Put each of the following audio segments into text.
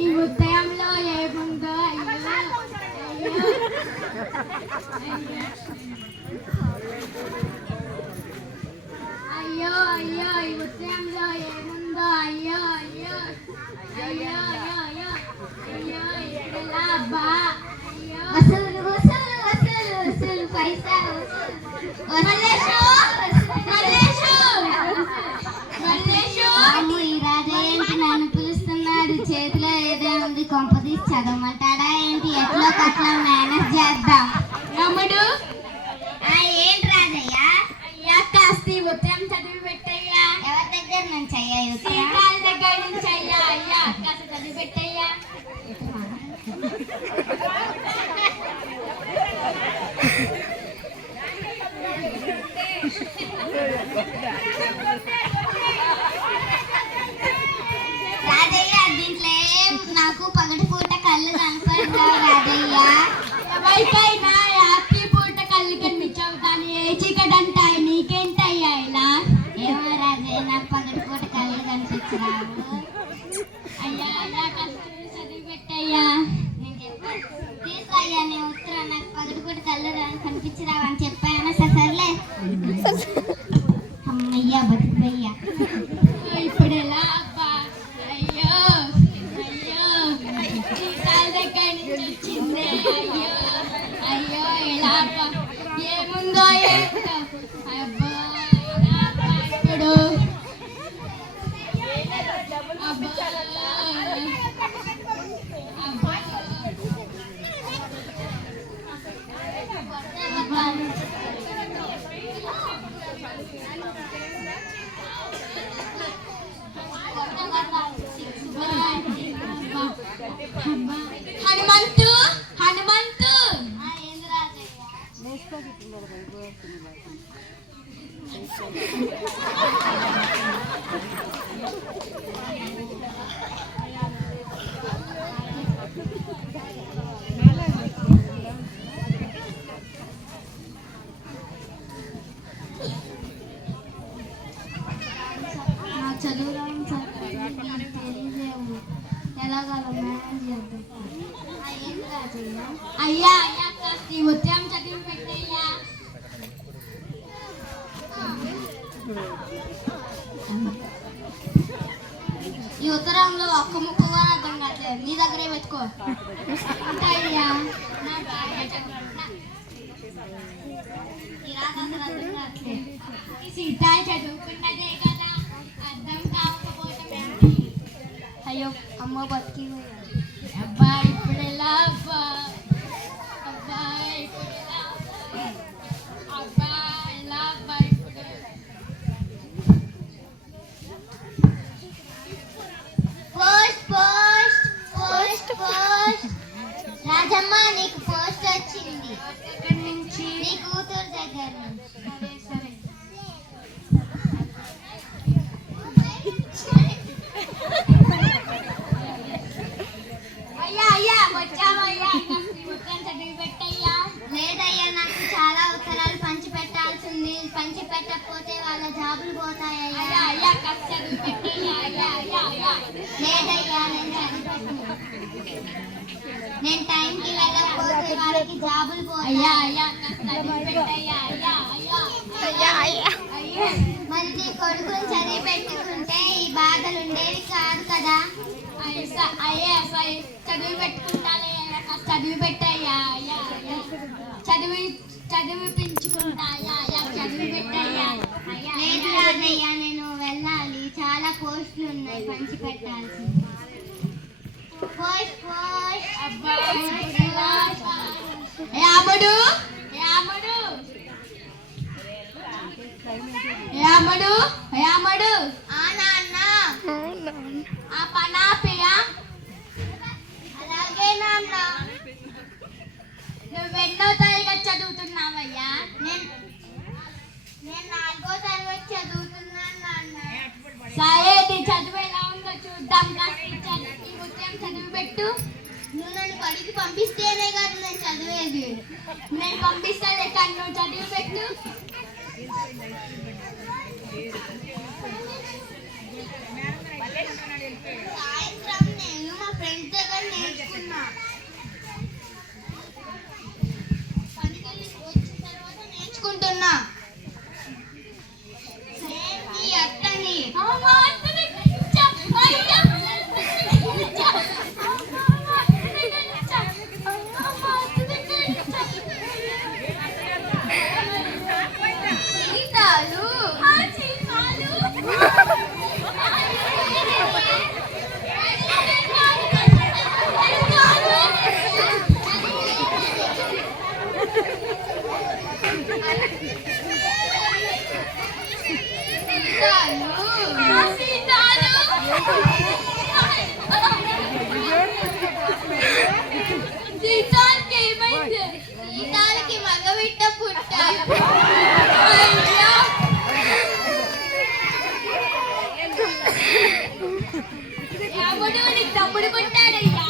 ఈ ఉదయంలో ఏముందో అయ్యో అయ్యో ఈ ఉదయంలో ఏముందో అయ్యో అయ్యో అయ్యో అయ్యో అయ్యో అయ్యో ఇక్కడ అబ్బా అయ్యో వసూలు వసూలు వసూలు వసూలు పైసా మల్లేషు మల్లేషు మల్లేషు ఈ రాజా ఏంటి నన్ను పిలుస్తున్నాడు చేతిలో ఏదో ఉంది కొంపదీసి చదవమంటాడా ఏంటి ఎట్లో కట్లా మేనేజ్ చేద్దాం నమ్ముడు ఏంటి రాజయ్య అయ్యా కాస్త ఉత్తరం చదివి పెట్టయ్యా ఎవరి దగ్గర నుంచి అయ్యా సీతాల దగ్గర నుంచి అయ్యా అయ్యా కాస్త చదివి పెట్టయ్యా రాజయ్య దీంట్లో నాకు పగటిపూట కళ్ళు కనపడతావు రాజయ్య ఎవరికైనా రాత్రి పూట కళ్ళు కనిపించావు కానీ ఏ చీకటి అంటాయి నీకేంటయ్యా ఇలా ఏమో రాజయ్య నాకు పగటిపూట కళ్ళు కనిపించరావు అయ్యా అయ్యా కష్టం చదివి పెట్టయ్యా నేను చెప్పాను తీసుకయ్యా నీ ఉత్తరం నాకు పగటిపూట కళ్ళు కనిపించరావు అని చెప్పాను సర్లే అమ్మయ్యా బతికిపోయ్యా ఇప్పుడు ఎలా అబ్బా అయ్యో అయ్యో సీతాల దగ్గర నుంచి వచ్చింది అయ్యో అయ్యో ఎలా అబ్బా ఏముందో ఏంటో అబ్బా అబ్బా ఇప్పుడు అబ్బా హనుమంతు హనుమంతు చదువు తెలియదేమో ఎలాగలా మేనేజ్ చేద్దాం అయ్యా అయ్యా కాస్త ఈ ఉద్యమం చదివి పెట్టయ్యా ఈ ఉత్తరంలో ఒక్క ముక్క కూడా అర్థం కావట్లేదు నీ దగ్గరే పెట్టుకో అయ్యా సీత చదువుకున్నదే కదా అర్థం కాకపోవటం అయ్యో అమ్మ బతికి అబ్బా ఇప్పుడు ఎలా అబ్బా అబ్బా ఇప్పుడు ఎలా అబ్బా ఎలా అబ్బా ఇప్పుడు post post post post Rajamma నీకు పోస్ట్ వచ్చింది ఎక్కడి నుంచి నీ కూతురు దగ్గర నుంచి సరే సరే అయ్యా అయ్యా వచ్చామయ్యా ఉత్తరం చదివి పెట్టయ్యా లేదయ్యా నాకు చాలా ఉత్తరాలు పంచి పెట్టాల్సింది పంచి పెట్టకపోతే వాళ్ళ జాబులు పోతాయ్యా అయ్యా కాస్త చదివి పెట్టయ్యా అయ్యా అయ్యా అయ్యా లేదయ్యా నేను చదివి నేను టైంకి వెళ్ళకపోతే వాళ్ళకి జాబులు పోతాయి అయ్యా అయ్యా కాస్త చదివి పెట్టయ్యా అయ్యా అయ్యా అయ్యా అయ్యా అయ్యా మరి నీ కొడుకుని చదివి పెట్టుకుంటే ఈ బాధలు ఉండేవి కాదు కదా అయ్యా చదివి పెట్టుకుంటానే చదివి పెట్టయ్యా అయ్యా చదివిపించుకుంటా అయ్యా అయ్యా చదివి పెట్టయ్యా లేదు రాదయ్యా నేను వెళ్ళాలి చాలా పోస్టులు ఉన్నాయి పంచి పెట్టాల్సి పోస్ట్ పోస్ట్ యామడు యామడు యామడు యామడు ఆ నాన్న ఆ పనాపియా అలాగే నాన్న నువ్వెన్నో తరగతి చదువుతున్నావయ్యా నేను 4వ తరగతి చదువుతున్నాను నాన్న సరే నీ చదువు ఎలా ఉందో చూద్దాం ఈ ఉద్యమం చదివి పెట్టు నువ్వు నన్ను పనికి పంపిస్తేనే కాదు నేను చదివేది నేను పంపిస్తానే కానీ నువ్వు చదివి పెట్టు అయ్యో. ఎవడు నీకు తమ్ముడు పుట్టాడయ్యా?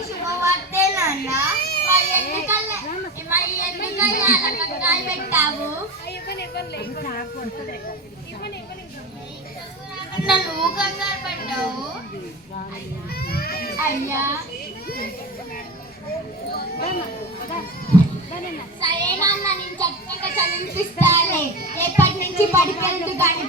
శుభవార్తే నాన్న. మరి ఎందుకయ్యా అలా కంగారు పెట్టావు? నువ్వు కంగారు పడ్డావు అయ్యా. సరే నాన్న, నేను చక్కగా చదివిపిస్తాలే. రేపటి నుంచి బడికి వెళ్తూ కానీ